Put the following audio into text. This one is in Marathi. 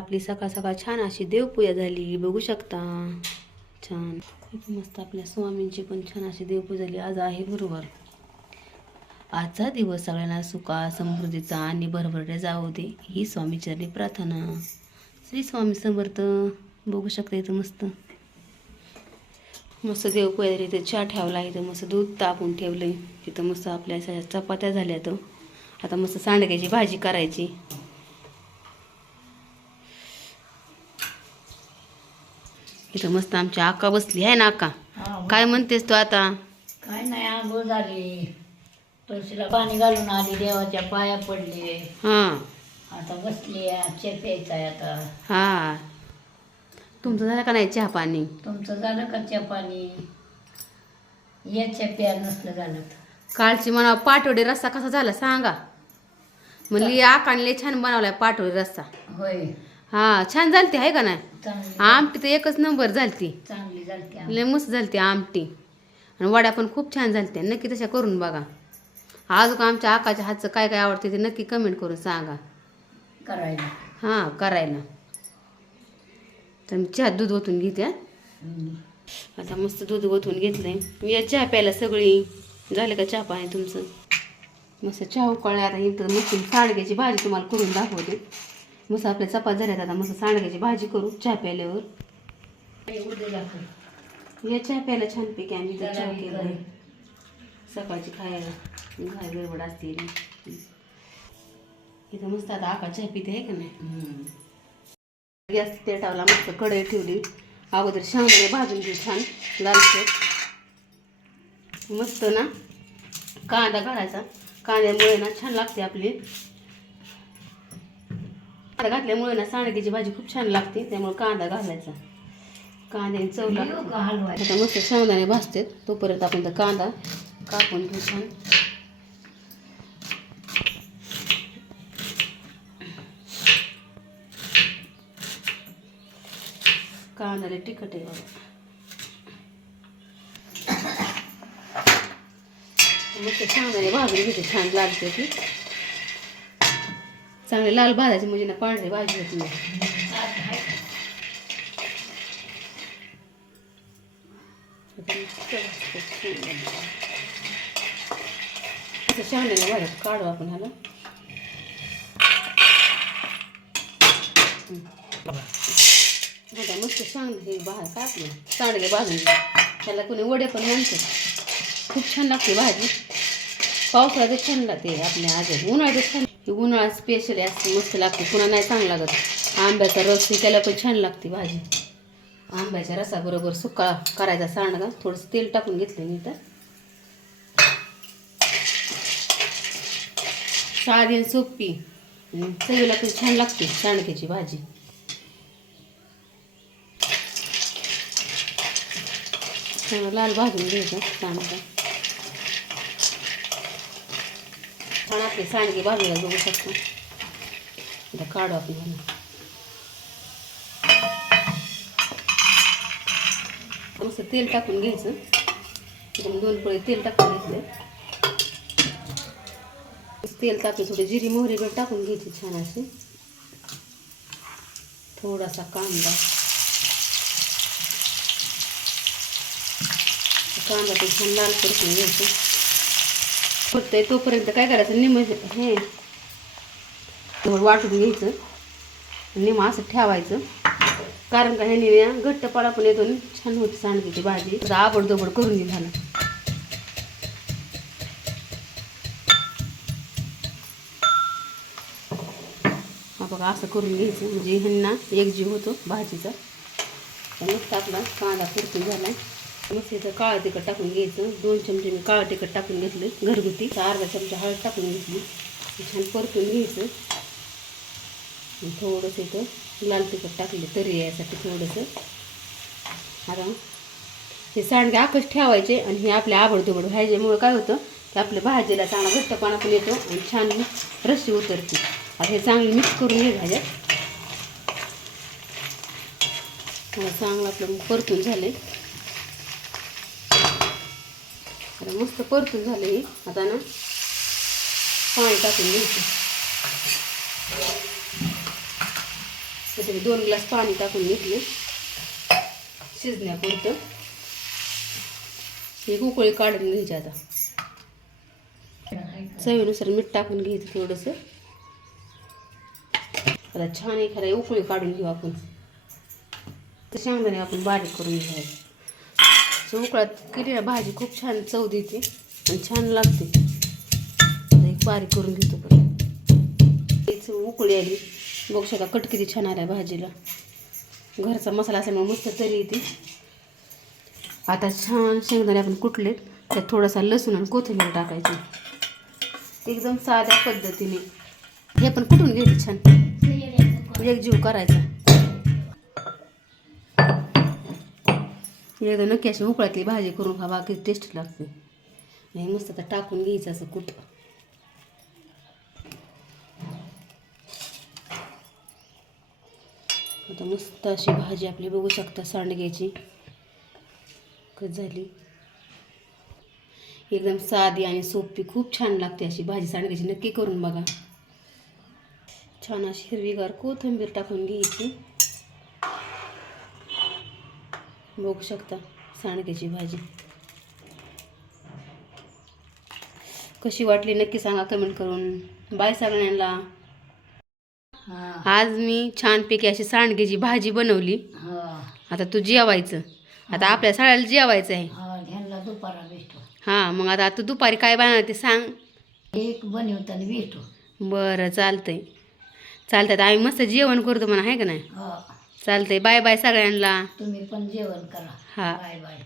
आपली सकाळ सकाळ छान अशी देवपूजा झाली बघू शकता. छान. खूप मस्त आपल्या स्वामींची पण छान अशी देवपूजा झाली. आज आहे गुरुवार. आजचा दिवस सगळ्यांना सुखा समृद्धीचा आणि भरभरट्या जाऊ दे ही स्वामीचरणी प्रार्थना. श्री स्वामी समर्थ बघू शकता इथं मस्त. मस्त देवपूजा झाली. इथं चहा ठेवला इथं मस्त दूध तापून ठेवलं इथं मस्त आपल्या चपात्या झाल्या तर आता मस्त सांडग्याची भाजी करायची. इथं मस्त आमची आका बसली आहे ना आका? काय म्हणतेस तू आता? काय नाही आंघोळ झाली. तुळशीला पाणी घालून आली देवाच्या पाया पडले. हां. आता बसली चे प्यायचा आहे आता. हा. तुमचं झालं का नाही चहा पाणी? तुमचं झालं का च्या पाणी? याच्या प्या नसलं झालं. कालची म्हणा पाटोडी रस्सा कसा झाला सांगा. म्हणली आकाने लय छान बनवलाय पाटोडी रस्सा. होय. हा छान झालती आहे का नाही? चांगली. आमटी तर एकच नंबर झालती. चांगली झाली लय मस्त झालती आमटी. आणि वड्या पण खूप छान झालत्या नक्की तशा करून बघा. अजून आमच्या आकाच्या हातचं काय काय आवडते ते नक्की कमेंट करून सांगा. करायला. हां करायला. तर मी चहा दूध ओतून घेते हा. हम्म. आता मस्त दूध ओतून घेतलंय. मी या चहा प्यायला सगळी झाले का चहा पाणी तुमचं? मस्त चहा उकळला आता इथं मस्त सांडग्याची भाजी तुम्हाला करून दाखवते. मस्त आपल्या चपात झाल्यात आता. मस्त सांडग्याची भाजी करू चहा प्यायल्यावर. या चहा प्यायला छानपैकी आम्ही तर चहा केला. सकाळची खायला घाय गडबड असते इथं मस्त आता आका चहा पिते आहे का नाही. गॅस पेटावला मस्त कढई ठेवली. अगोदर शेंगदाणे भाजून घेऊ छान लालसर मस्त ना कांदा घालायचा. कांद्यामुळे ना छान लागते आपली. कांदा घातल्यामुळे ना सांडग्याची भाजी खूप छान लागते त्यामुळे कांदा घालायचा. कांद्याने चव लागते. आता मस्त शेंगदाणे भाजते तोपर्यंत आपण तर कांदा कापून घेऊ छान कांद्याला तिखट आहे बाबा मस्त शेंगदाणे भाजून घेते छान लागते ती. चांगले लाल भाजायचे म्हणजे ना पांढरी भाजी होती. नाही असं काढू आपण ह्याला. आता मस्त हे बाहेर काढले सांडगे भाजून त्याला कोणी वडे पण म्हणतात खूप छान लागते भाजी. पावसाळ्यात छान लागते आपल्या आज उन्हाळ्यात छान उन्हाळा स्पेशल असते मस्त लागते. पुन्हा नाही चांगला लागत. आंब्याचा रस केला त्याला पण छान लागते भाजी. आंब्याच्या रसाबरोबर सुका करायचा सांडगा. थोडंसं तेल टाकून घेतलं मी तर साधी सोपी. चवीला पण छान लागते सांडग्याची भाजी. लाल भाजून घ्यायचं सांडगा. छान आपले सांडगे भाजूला बघू शकतो। आता काढू तेल टाकून दोन पळे तेल टाकून घेतले तेल टाकून थोडी जिरी मोहरी पण टाकून घ्यायची छान अशी थोडासा कांदा कांदा पण छान लाल परतून घ्यायचं फक्त तोपर्यंत काय करायचं? निम हे वाटून घ्यायचं. निम असं ठेवायचं. कारण का ह्याने ना घट्टपणा पण येतो आणि छान होती सांडग्याची भाजी. आबडदोबड करून घे झालं. हा बघा असं करून घ्यायचं. म्हणजे ह्यांना एकजीव होतो भाजीचा. तर टाकला कांदा परतून झाला मस्त इथं काळं तिखट टाकून घ्यायचं. दोन चमचे मी काळं तिखट टाकून घेतलं घरगुती. अर्धा चमचा हळद टाकून घेतली. छान परतून घ्यायचं. आणि थोडंसं इथं लाल तिखट टाकलं तरी यासाठी थोडंसं. आता हे सांडगे आकच ठेवायचे आणि हे आपल्या आवडतोबड भाजीमुळे काय होतं की आपल्या भाजीला चांगला घट्टपणा पण येतो आणि छान रस्सी उतरते. आता हे चांगलं मिक्स करून घे भाज्या. चांगलं आपलं परतून झाले आता मस्त परतून झाले हे. आता ना पाणी टाकून घ्यायचं. त्याच्यात मी दोन ग्लास पाणी टाकून घेतले. शिजण्यापुरतं. एक उकळी काढून घ्यायची आता. चवीनुसार मीठ टाकून घ्यायचं थोडंसं. आता छान एखादा उकळी काढून घेऊ आपण. तर शेंगदाणे आपण बारीक करून घ्यायचं. असं उकळात केली ना भाजी खूप छान चव देते आणि छान लागते. आता एक बारीक करून घेतो पण. तेच उकळी आली. बघू शकता कट किती छान आला भाजीला. घरचा मसाला असल्यामुळे मस्त तरी येते. आता छान शेंगदाणे आपण कुटलेत. त्यात थोडासा लसूण आणि कोथिंबीर टाकायची. एकदम साध्या पद्धतीने. हे पण कुठून घ्यायचं छान? एकजीव करायचा. म्हणजे एकदा नक्की अशी उकळातली भाजी करून खा बाकी टेस्ट लागते. हे मस्त आता टाकून घ्यायचं असं कुठ. आता मस्त अशी भाजी आपली बघू शकता सांडग्याची. कच झाली? एकदम साधी आणि सोपी खूप छान लागते अशी भाजी सांडग्याची. नक्की करून बघा. छान अशी हिरवीगार कोथिंबीर टाकून घ्यायची. बघू शकता सांडग्याची भाजी. कशी वाटली नक्की सांगा कमेंट करून. बाय सगळ्यांना. आज मी छानपैकी अशी सांडग्याची भाजी बनवली. हा. आता तू जेवायचं. आता आपल्या सगळ्याला जेवायचं आहे. हा हां मग आता तू दुपारी काय बनवणार ते सांग. एक बनवताना भेटतो बरं चालतंय. चालतंय आता आम्ही मस्त जेवण करतो म्हणा आहे का नाही? चालतंय. बाय बाय सगळ्यांना. तुम्ही पण जेवण करा. हा. Bye bye.